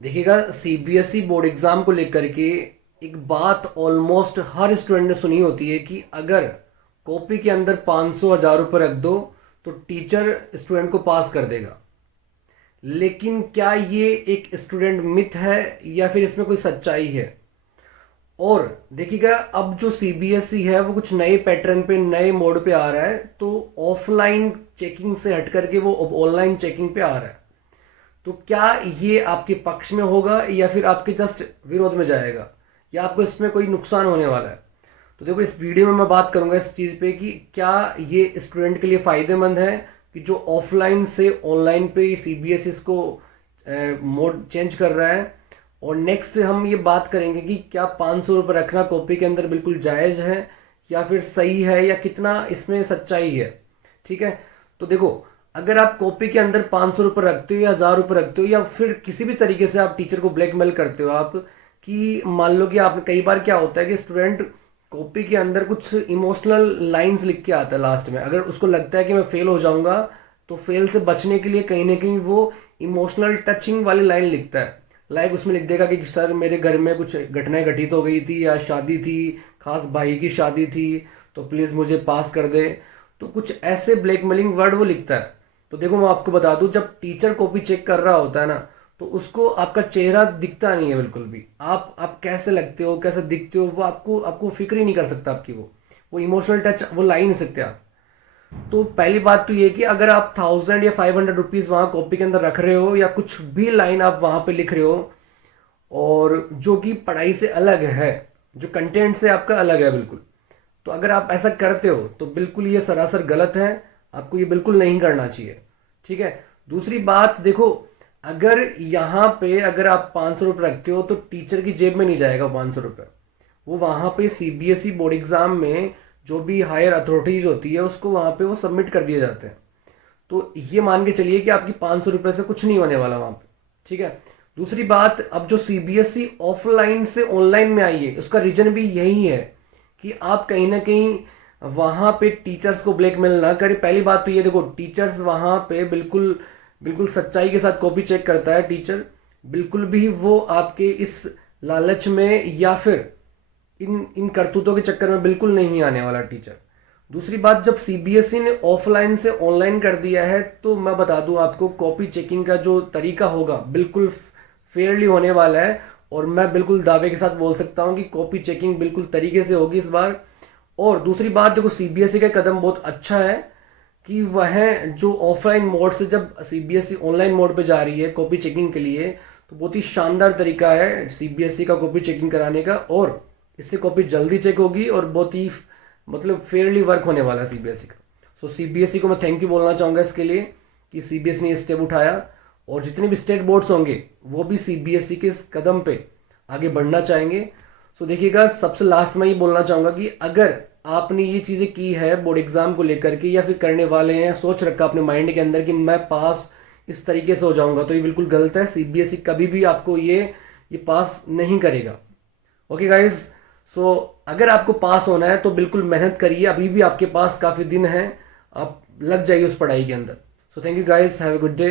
देखिएगा, CBSE board exam को लेकर के एक बात ऑलमोस्ट हर स्टूडेंट ने सुनी होती है कि अगर कॉपी के अंदर 500 1000 रुपये रख दो तो टीचर स्टूडेंट को पास कर देगा। लेकिन क्या ये एक स्टूडेंट मिथ है या फिर इसमें कोई सच्चाई है? और देखिएगा, अब जो सीबीएसई है वो कुछ नए पैटर्न पे, नए मोड पे आ रहा है, तो ऑफलाइन चेकिंग से हट करके वो ऑनलाइन चेकिंग पे आ रहा है। तो क्या ये आपके पक्ष में होगा या फिर आपके जस्ट विरोध में जाएगा, या आपको इसमें कोई नुकसान होने वाला है? तो देखो, इस वीडियो में मैं बात करूंगा इस चीज़ पे कि क्या ये स्टूडेंट के लिए फ़ायदेमंद है कि जो ऑफलाइन से ऑनलाइन पे सीबीएसई इसको मोड चेंज कर रहा है। और नेक्स्ट हम ये बात करेंगे कि क्या 500 रुपये रखना कॉपी के अंदर बिल्कुल जायज़ है या फिर सही है, या कितना इसमें सच्चाई है। ठीक है, तो देखो, अगर आप कॉपी के अंदर 500 रुपये रखते हो या 1000 रुपये रखते हो, या फिर किसी भी तरीके से आप टीचर को ब्लैकमेल करते हो, आप कि मान लो कि आप, कई बार क्या होता है कि स्टूडेंट कॉपी के अंदर कुछ इमोशनल लाइंस लिख के आता है लास्ट में, अगर उसको लगता है कि मैं फेल हो जाऊंगा, तो फेल से बचने के लिए कहीं ना कहीं वो इमोशनल टचिंग वाली लाइन लिखता है। लाइक उसमें लिख देगा कि सर मेरे घर में कुछ घटनाएं घटित हो गई थी, या शादी थी, खास भाई की शादी थी, तो प्लीज़ मुझे पास कर दे। तो कुछ ऐसे ब्लैकमेलिंग वर्ड वो लिखता है। तो देखो, मैं आपको बता दूं, जब टीचर कॉपी चेक कर रहा होता है ना, तो उसको आपका चेहरा दिखता नहीं है बिल्कुल भी। आप कैसे लगते हो, कैसे दिखते हो, वो आपको आपको फिक्र ही नहीं कर सकता आपकी। वो इमोशनल टच वो ला ही नहीं सकते आप। तो पहली बात तो ये कि अगर आप 1000 या 500 रुपीज वहां कॉपी के अंदर रख रहे हो, या कुछ भी लाइन आप वहां पे लिख रहे हो, और जो कि पढ़ाई से अलग है, जो कंटेंट से आपका अलग है बिल्कुल, तो अगर आप ऐसा करते हो तो बिल्कुल ये सरासर गलत है। आपको ये बिल्कुल नहीं करना चाहिए। ठीक है, दूसरी बात देखो, अगर यहाँ पे अगर आप 500 रुपये रखते हो तो टीचर की जेब में नहीं जाएगा 500 रुपये। वो वहां पे सीबीएसई बोर्ड एग्जाम में जो भी हायर अथॉरिटीज होती है उसको वहां पे वो सबमिट कर दिए जाते हैं। तो ये मान के चलिए कि आपकी 500 रुपये से कुछ नहीं होने वाला वहां पे। ठीक है, दूसरी बात, अब जो सीबीएसई ऑफलाइन से ऑनलाइन में आई है उसका रीजन भी यही है कि आप कहीं ना कहीं वहां पे टीचर्स को ब्लैकमेल ना करें। पहली बात तो ये देखो, टीचर्स वहां पे बिल्कुल बिल्कुल सच्चाई के साथ कॉपी चेक करता है टीचर। बिल्कुल भी वो आपके इस लालच में या फिर इन इन करतूतों के चक्कर में बिल्कुल नहीं आने वाला टीचर। दूसरी बात, जब सीबीएसई ने ऑफलाइन से ऑनलाइन कर दिया है, तो मैं बता दूं आपको, कॉपी चेकिंग का जो तरीका होगा बिल्कुल फेयरली होने वाला है। और मैं बिल्कुल दावे के साथ बोल सकता हूं कि कॉपी चेकिंग बिल्कुल तरीके से होगी इस बार। और दूसरी बात देखो, सीबीएसई का कदम बहुत अच्छा है कि वह जो ऑफलाइन मोड से जब सीबीएसई ऑनलाइन मोड पे जा रही है कॉपी चेकिंग के लिए, तो बहुत ही शानदार तरीका है सीबीएसई का कॉपी चेकिंग कराने का। और इससे कॉपी जल्दी चेक होगी और बहुत ही मतलब फेयरली वर्क होने वाला है सीबीएसई का। सो सीबीएसई को मैं थैंक यू बोलना चाहूँगा इसके लिए कि सीबीएसई ने ये स्टेप उठाया। और जितने भी स्टेट बोर्ड्स होंगे वो भी सीबीएसई के इस कदम पे आगे बढ़ना चाहेंगे। सो देखिएगा, सबसे लास्ट में ये बोलना चाहूँगा कि अगर आपने ये चीज़ें की है बोर्ड एग्जाम को लेकर के, या फिर करने वाले हैं, सोच रखा अपने माइंड के अंदर कि मैं पास इस तरीके से हो जाऊंगा, तो ये बिल्कुल गलत है। सीबीएसई कभी भी आपको ये पास नहीं करेगा। ओके गाइज, सो अगर आपको पास होना है तो बिल्कुल मेहनत करिए, अभी भी आपके पास काफ़ी दिन है, आप लग जाइए उस पढ़ाई के अंदर। So thank you guys, have a good day.